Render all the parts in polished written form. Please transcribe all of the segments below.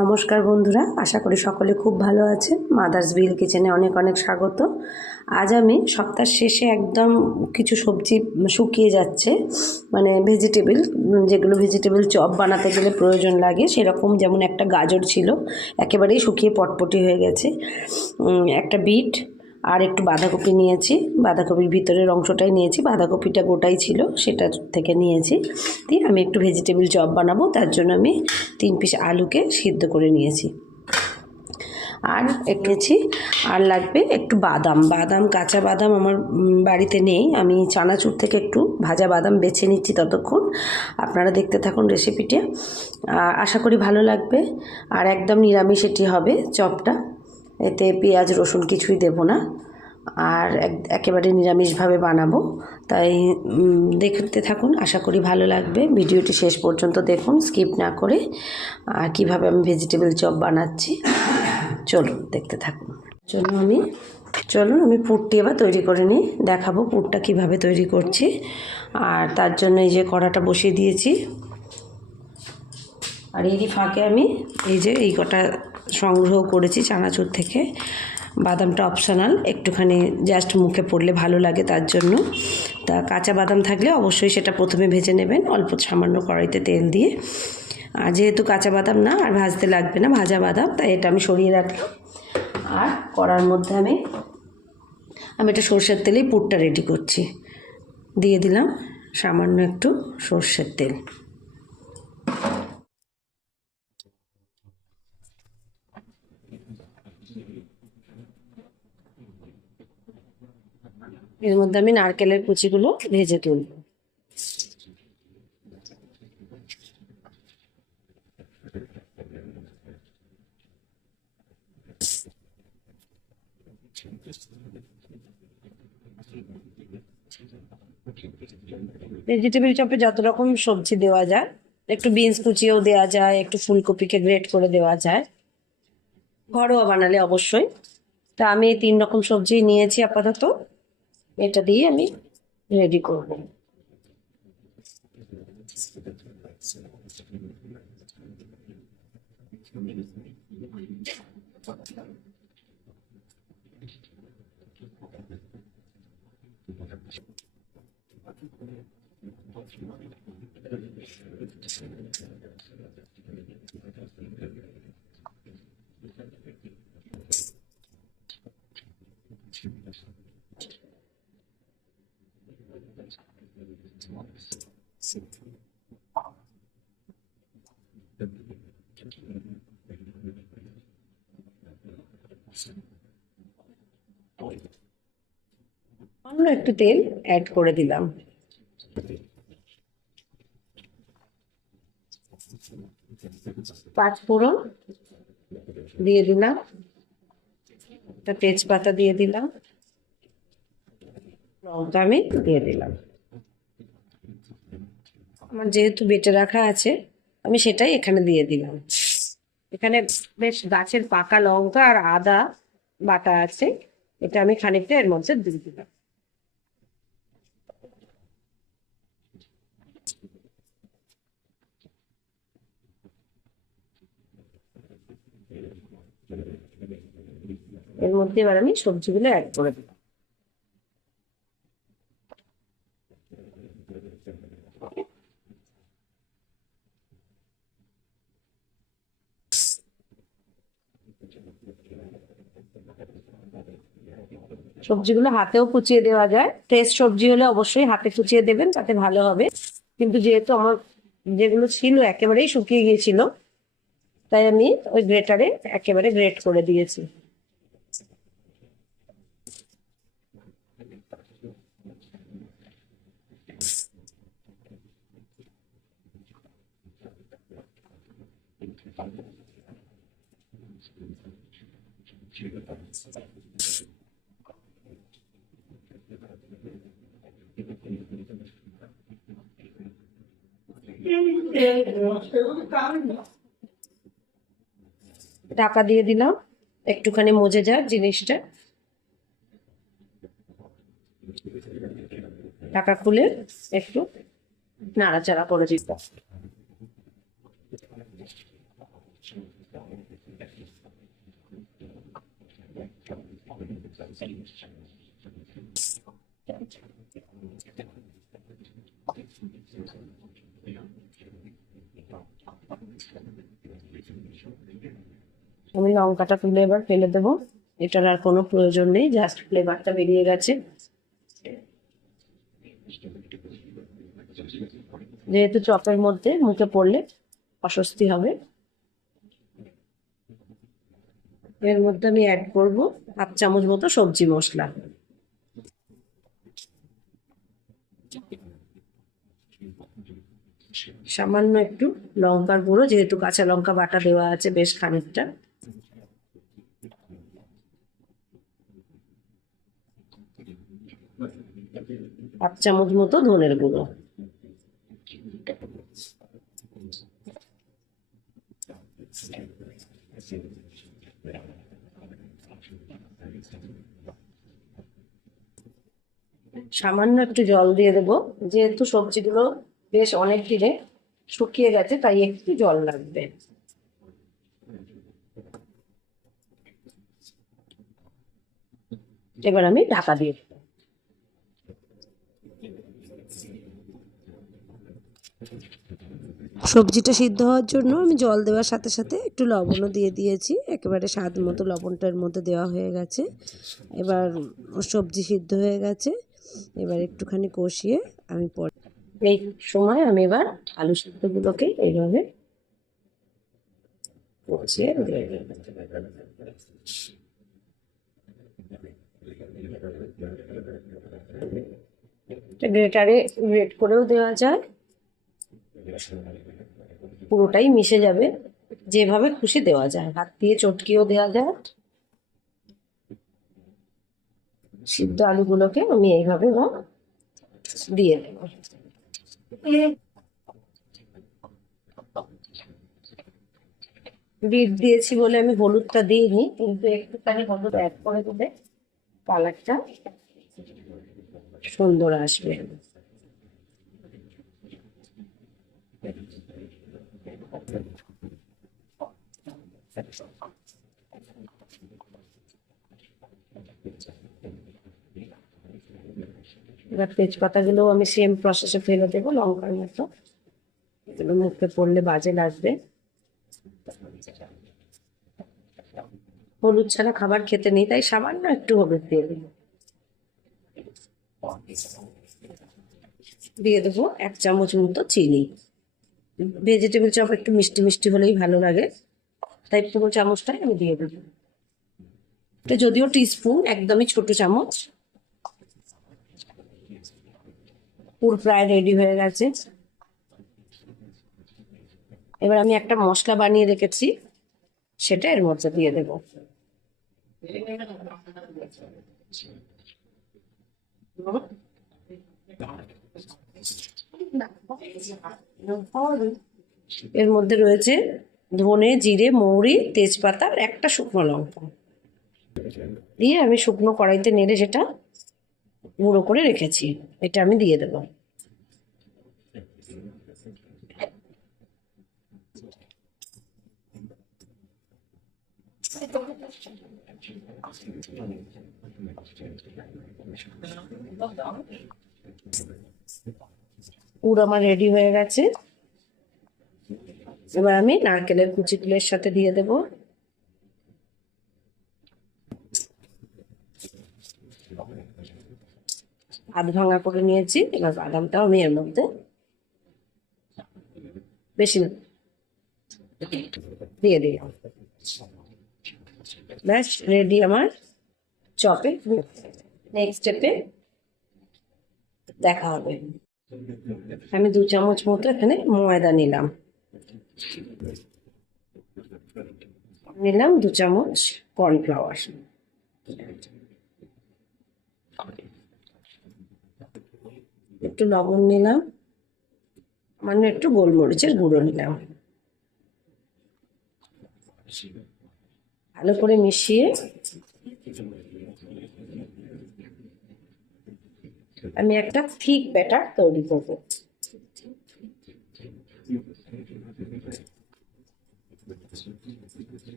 নমস্কার বন্ধুরা, আশা করি সকলে খুব ভালো আছেন। মাদার্স বিল কিচেনে অনেক অনেক স্বাগত। আজ আমি সপ্তাহ শেষে একদম কিছু সবজি শুকিয়ে যাচ্ছে, মানে ভেজিটেবল, যেগুলো ভেজিটেবল চপ বানাতে গেলে প্রয়োজন লাগে, সেরকম যেমন একটা গাজর ছিল একেবারেই শুকিয়ে পটপটি হয়ে গেছে, একটা বিট আর একটু বাঁধাকপি নিয়েছি, বাঁধাকপির ভিতরের অংশটাই নিয়েছি, বাঁধাকপিটা গোটাই ছিল সেটা থেকে নিয়েছি। দিয়ে আমি একটু ভেজিটেবল চপ বানাবো, তার জন্য আমি 3 পিস আলুকে সিদ্ধ করে নিয়েছি আর নিয়েছি। আর লাগবে একটু বাদাম, কাঁচা বাদাম আমার বাড়িতে নেই, আমি চানাচুর থেকে একটু ভাজা বাদাম বেছে নিচ্ছি। ততক্ষণ আপনারা দেখতে থাকুন রেসিপিটা, আশা করি ভালো লাগবে। আর একদম নিরামিষ এটি হবে চপটা, এতে পেঁয়াজ রসুন কিছুই দেব না, আর একেবারে নিরামিষভাবে বানাবো। তাই দেখতে থাকুন, আশা করি ভালো লাগবে। ভিডিওটি শেষ পর্যন্ত দেখুন, স্কিপ না করে। আর কীভাবে আমি ভেজিটেবল চপ বানাচ্ছি চলুন দেখতে থাকুন। চলুন আমি পুরটি এবার তৈরি করে নিই, দেখাবো পুরটা কিভাবে তৈরি করছি। আর তার জন্য এই যে কড়াটা বসিয়ে দিয়েছি, আর এরই ফাঁকে আমি এই কটা সংগ্রহ করেছি চানাচুর থেকে। বাদামটা অপশনাল, একটুখানি জাস্ট মুখে পড়লে ভালো লাগে তার জন্য। তা কাঁচা বাদাম থাকলে অবশ্যই সেটা প্রথমে ভেজে নেবেন অল্প সামান্য কড়াইতে তেল দিয়ে। আর যেহেতু কাঁচা বাদাম না আর ভাজতে লাগবে না, ভাজা বাদাম, তাই এটা আমি সরিয়ে রাখলাম। আর কড়ার মধ্যে আমি এটা সর্ষের তেলেই পুরটা রেডি করছি। দিয়ে দিলাম সামান্য একটু সর্ষের তেল। এর মধ্যে আমি নারকেলের কুচিগুলো ভেজে তুলব। ভেজিটেবিল চপে যত রকম সবজি দেওয়া যায়, একটু বিনস কুচিও দেওয়া যায়, একটু ফুলকপিকে গ্রেট করে দেওয়া যায়, ঘরোয়া বানালে অবশ্যই। তা আমি এই 3 রকম সবজি নিয়েছি আপাতত, এটা দিয়ে আমি রেডি করব। অন্য একটু তেল অ্যাড করে দিলাম। পাঁচফোড়ন দিয়ে দিলাম, একটা তেজপাতা দিয়ে দিলাম, লঙ্কা আমি দিয়ে দিলাম। আমার যেহেতু বেটে রাখা আছে আমি সেটাই এখানে দিয়ে দিলাম। এখানে বেশ গাছের পাকা লঙ্কা আর আদা বাটা আছে, এটা আমি খানিকটা এর মধ্যে দিয়ে দিলাম। এর মধ্যে এবার আমি সবজিগুলো অ্যাড করে দিলাম। সবজিগুলো হাতেও কুচিয়ে দেওয়া যায়, ফ্রেশ সবজি হলে অবশ্যই হাতে কুচিয়ে দেবেন, তাতে ভালো হবে। কিন্তু যেহেতু আমার যেগুলো ছিল একেবারেই শুকিয়ে গিয়েছিল, তাই আমি ওই গ্রেটারে একেবারে গ্রেট করে দিয়েছি। ঢাকা দিয়ে দিলাম, একটুখানি মজে যাক জিনিসটা। ঢাকা খুলে একটু নাড়াচাড়া করে দিলাম। আমি লঙ্কাটা তুলে এবার ফেলে দেবো, এটার আর কোনো প্রয়োজন নেই, জাস্ট ফ্লেভারটা বেরিয়ে গেছে। যেহেতু চপের মধ্যে মুখে পড়লে অস্বস্তি হবে, এর মধ্যে আমি অ্যাড করব 1/2 চামচ মতো সবজি মশলা। সামান্য একটু লঙ্কার গুঁড়ো, যেহেতু কাঁচা লঙ্কা বাটা দেওয়া আছে বেশ খানিকটা। 1 চামচ মতো ধনের গুঁড়ো। সামান্য একটু জল দিয়ে দেবো, যেহেতু সবজিগুলো বেশ অনেক দিনে শুকিয়ে গেছে তাই একটু জল লাগবে। এবার আমি ঢাকা দিয়ে দেবো। সবজিটা সিদ্ধ হওয়ার জন্য আমি জল দেওয়ার সাথে সাথে একটু লবণও দিয়ে দিয়েছি, একেবারে স্বাদ মতো লবণটার মধ্যে দেওয়া হয়ে গেছে। এবার সবজি সিদ্ধ হয়ে গেছে, এবার একটুখানি কষিয়ে আমি এই সময় আমি এবার আলু সিদ্ধগুলোকে এইভাবে কষিয়ে গ্রেটারে গ্রেট করেও দেওয়া যায়, পুরোটাই মিশে যাবে, যেভাবে খুশি দেওয়া যায়, হাত দিয়ে চটকিও দেওয়া যায়। সিদ্ধ আলুগুলোকে আমি এইভাবে দিয়ে দেব। বিট দিয়েছি বলে আমি হলুদটা দিইনি, কিন্তু একটুখানি হলুদ অ্যাড করে দিলে কালারটা সুন্দর আসবে। এবার তেজপাতাগুলো আমি সেম প্রসেসে ফেলে দেবো লঙ্কার মতো, এগুলো মুখে পড়লে বাজে লাগবে। হলুদ ছাড়া খাবার খেতে নেই, তাই সামান্য একটু হলুদ দিয়ে দেবো। দিয়ে দেবো 1 চামচ মতো চিনি। ভেজিটেবিল চপ একটু মিষ্টি মিষ্টি হলেই ভালো লাগে, তাই পুরো চামচটাই আমি দিয়ে দেবো। এটা যদিও টিস্পুন, একদমই ছোট চামচ। পুর প্রায় রেডি হয়ে গেছে। এবার আমি একটা মশলা বানিয়ে রেখেছি, সেটা এর মধ্যে দিয়ে দেব। এর মধ্যে রয়েছে ধনে, জিরে, মৌরি, তেজপাতা আর একটা শুকনো লঙ্কা দিয়ে আমি শুকনো কড়াইতে নেড়ে সেটা গুঁড়ো করে রেখেছি, এটা আমি দিয়ে দেবো। পুর আমার রেডি হয়ে গেছে, এবার আমি নারকেলের কুচিগুলোর সাথে দিয়ে দেব। আধ ভাঙা করে নিয়েছি, এবার বাদামটাও আমি এর মধ্যে বেশি দিয়ে দিই। ব্যাস রেডি আমার চপে। নেক্সট স্টেপে দেখা হবে। আমি 2 চামচ মতো এখানে ময়দা নিলাম 2 চামচ কর্নফ্লাওয়ার, একটু লবণ নিলাম, মানে একটু গোলমরিচের গুঁড়ো নিলাম। ভালো করে মিশিয়ে আমি একটা থিক ব্যাটার তৈরি করব।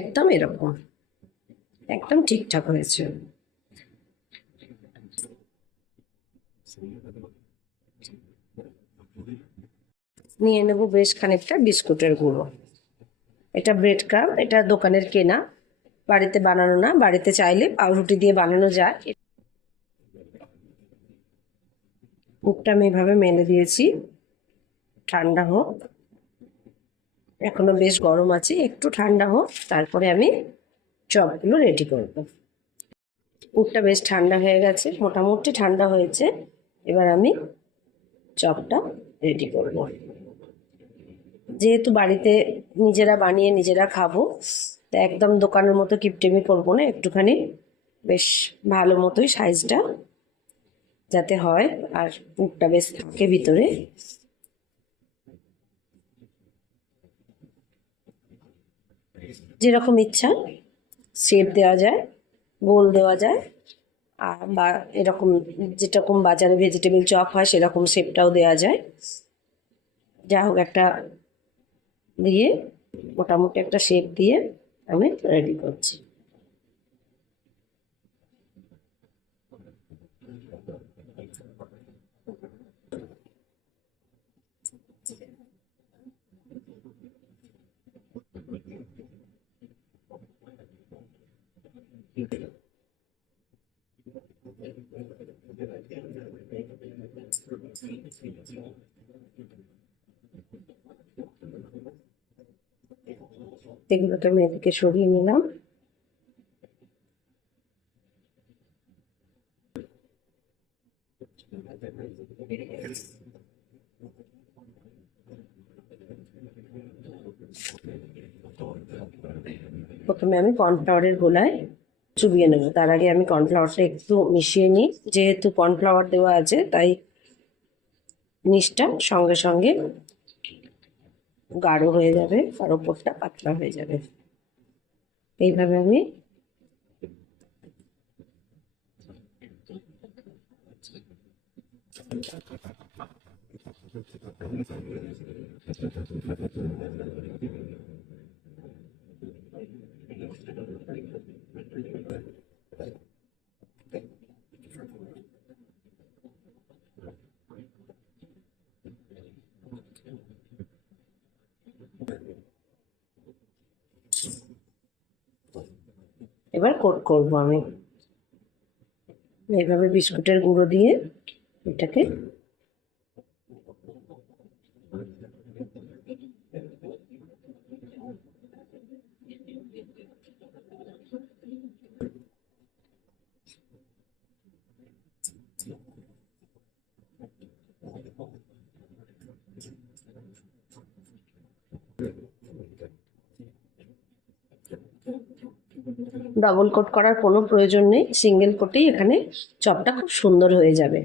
একদম এরকম, একদম ঠিকঠাক হয়েছে। নিয়ে নেব বেশ খানিকটা বিস্কুটের গুঁড়ো। এটা ব্রেড ক্রাম্ব, এটা দোকানের কেনা, বাড়িতে বানানো না। বাড়িতে চাইলে পাউরুটি দিয়ে বানানো যায়। মুখটা আমি এভাবে মেলে দিয়েছি, ঠান্ডা হোক। এখনো বেশ গরম আছে, একটু ঠান্ডা হোক, তারপরে আমি চপগুলো রেডি করব। পুরটা বেশ ঠান্ডা হয়ে গেছে, মোটামুটি ঠান্ডা হয়েছে। এবার আমি চপটা রেডি করব। যেহেতু বাড়িতে নিজেরা বানিয়ে নিজেরা খাবো, তা একদম দোকানের মতো কিপটেমি করবো না, একটুখানি বেশ ভালো মতোই সাইজটা যাতে হয়, আর পুরটা বেশ থাকে ভিতরে। যেরকম ইচ্ছা শেপ দেওয়া যায়, গোল দেওয়া যায়, আর বা এরকম যেরকম বাজারে ভেজিটেবল চপ হয় সেরকম শেপটাও দেওয়া যায়। যা হোক একটা দিয়ে, মোটামুটি একটা শেপ দিয়ে আমি রেডি করছি। এগুলোকে আমি এদিকে সরিয়ে নিলাম। প্রথমে আমি কর্নফ্লাওয়ারের গোলায় চুবিয়ে নেব। তার আগে আমি কর্নফ্লাওয়ারটা একটু মিশিয়ে নিই, যেহেতু কর্নফ্লাওয়ার দেওয়া আছে তাই নিচটা সঙ্গে সঙ্গে গাঢ় হয়ে যাবে আর ওপরটা পাতলা হয়ে যাবে। এইভাবে আমি এবার কোট করবো। আমি এইভাবে বিস্কুটের গুঁড়ো দিয়ে এটাকে ডবল কোট করার কোনো প্রয়োজন নেই, সিঙ্গেল কোটেই এখানে চপটা খুব সুন্দর হয়ে যাবে।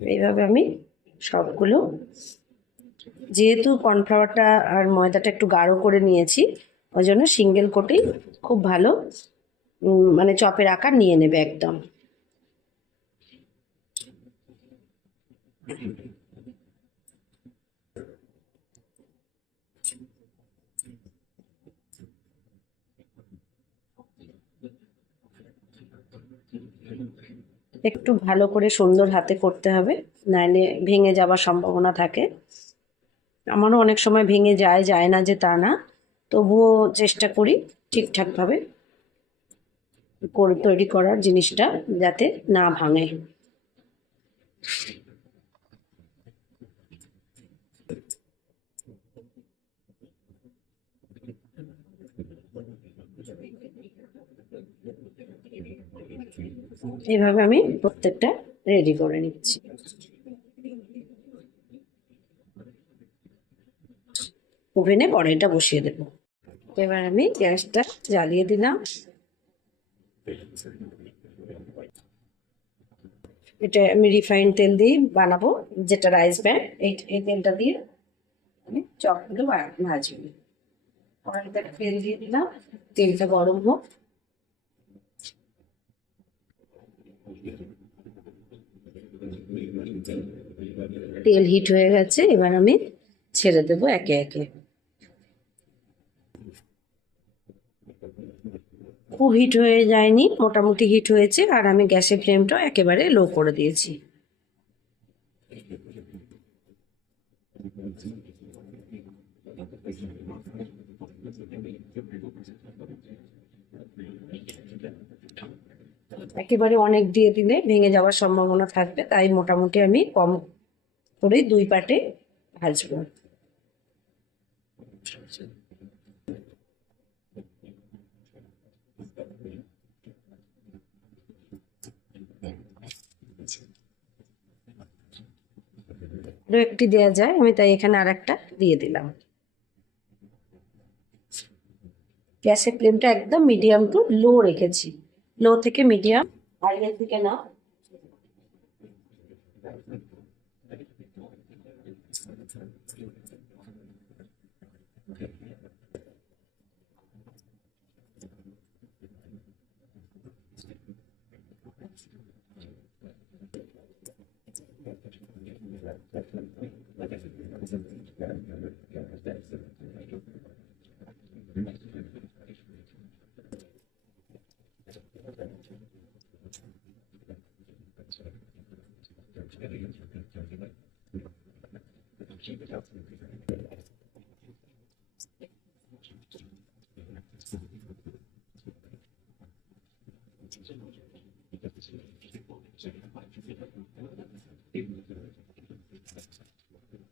এইভাবে আমি সবগুলো, যেহেতু কর্নফ্লাওয়ারটা আর ময়দাটা একটু গাঢ় করে নিয়েছি, ওই জন্য সিঙ্গেল কোটেই খুব ভালো মানে চপের আকার নিয়ে নেবে একদম। একটু ভালো করে সুন্দর হাতে করতে হবে, নাইলে ভেঙে যাওয়ার সম্ভাবনা থাকে। আমারও অনেক সময় ভেঙে যায়, যায় না যে তা না, তবুও চেষ্টা করি ঠিকঠাকভাবে তৈরি করার জিনিসটা যাতে না ভাঙে। এভাবে আমি প্রত্যেকটা রেডি করে নিচ্ছি। ওভেনে কড়াইটা বসিয়ে দেবো। এবার আমি গ্যাসটা জ্বালিয়ে দিলাম। এটা আমি রিফাইন তেল দিয়ে বানাবো, যেটা রাইস ব্র্যান্ড, এই তেলটা দিয়ে আমি চপগুলো ভাজবো। কড়াইতে তেল দিয়ে দিলাম, তেলটা গরম হোক। তেল হিট হয়ে গেছে, এবার আমি ছেড়ে দেবো একে একে। খুব হিট হয়ে যায়নি, মোটামুটি হিট হয়েছে, আর আমি গ্যাসের ফ্লেমটা একেবারে লো করে দিয়েছি। একেবারে অনেক দিয়ে দিলে ভেঙে যাওয়ার সম্ভাবনা থাকবে, তাই মোটামুটি আমি কম করে 2 পার্টে ভাজবো। আরও একটি দেওয়া যায়, আমি তাই এখানে আর একটা দিয়ে দিলাম। গ্যাসের ফ্লেমটা একদম মিডিয়াম টু লো রেখেছি, লো থেকে মিডিয়াম, হাইয়ের দিকে না।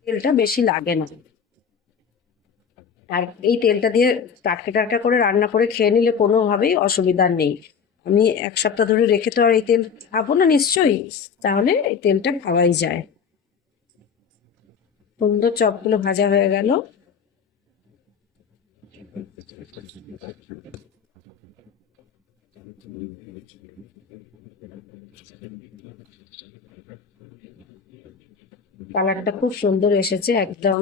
তেলটা বেশি লাগে না, আর এই তেলটা দিয়ে টাটকা টাটকা করে রান্না করে খেয়ে নিলে কোনোভাবেই অসুবিধা নেই। আমি 1 সপ্তাহ ধরে রেখে তো আর এই তেল খাবো না নিশ্চয়ই, তাহলে এই তেলটা খাওয়াই যায়। সুন্দর চপগুলো ভাজা হয়ে গেল। কালারটা খুব সুন্দর এসেছে, একদম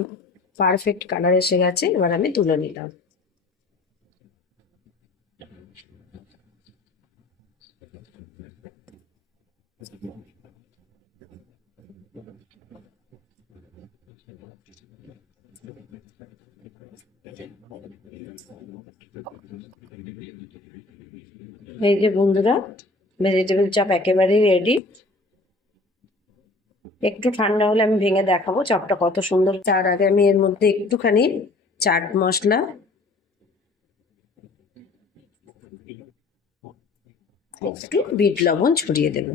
পারফেক্ট কালার এসে গেছে। এবার আমি তুলে নিলাম। এই যে বন্ধুরা, ভেজিটেবল চপ একেবারেই রেডি। একটু ঠান্ডা হলে আমি ভেঙে দেখাবো চপটা কত সুন্দর। তার আগে আমি এর মধ্যে একটুখানি চাট মশলা, একটু বিট লবণ ছড়িয়ে দেব।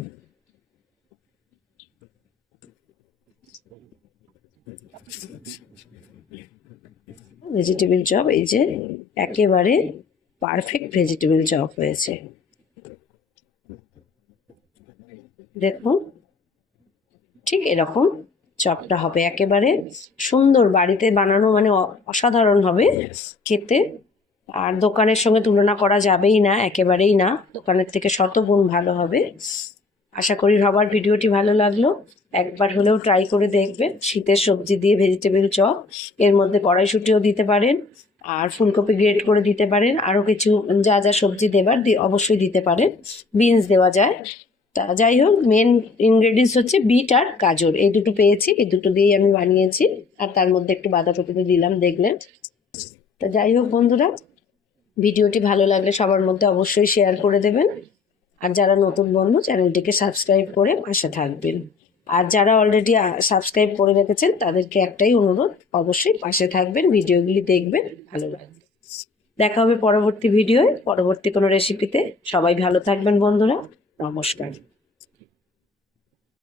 ভেজিটেবল চপ এই যে একেবারে পারফেক্ট ভেজিটেবল চপ হয়েছে, দেখুন ঠিক এরকম চপটা হবে, একেবারে সুন্দর। বাড়িতে বানানো মানে অসাধারণ হবে খেতে, আর দোকানের সঙ্গে তুলনা করা যাবেই না, একেবারেই না। দোকানের থেকে শতগুণ ভালো হবে। আশা করি সবার ভিডিওটি ভালো লাগলো। একবার হলেও ট্রাই করে দেখবেন। শীতের সবজি দিয়ে ভেজিটেবল চপ, এর মধ্যে কড়াইশুঁটিও দিতে পারেন, আর ফুলকপি গ্রেট করে দিতে পারেন, আরও কিছু যা যা সবজি দেবার অবশ্যই দিতে পারেন, বিনস দেওয়া যায়। তা যাই হোক, মেন ইনগ্রেডিয়েন্টস হচ্ছে বিট আর গাজর, এই দুটো পেয়েছি, এই দুটো দিয়েই আমি বানিয়েছি, আর তার মধ্যে একটু বাঁধাকপি দিলাম, দেখলেন। তা যাই হোক বন্ধুরা, ভিডিওটি ভালো লাগলে সবার মধ্যে অবশ্যই শেয়ার করে দেবেন, আর যারা নতুন বন্ধু চ্যানেলটিকে সাবস্ক্রাইব করে পাশে থাকবেন, আর যারা অলরেডি সাবস্ক্রাইব করে রেখেছেন তাদেরকে একটাই অনুরোধ, অবশ্যই পাশে থাকবেন, ভিডিওগুলি দেখবেন, ভালো লাগবে। দেখা হবে পরবর্তী ভিডিওয়, পরবর্তী কোনো রেসিপিতে। সবাই ভালো থাকবেন বন্ধুরা, নমস্কার।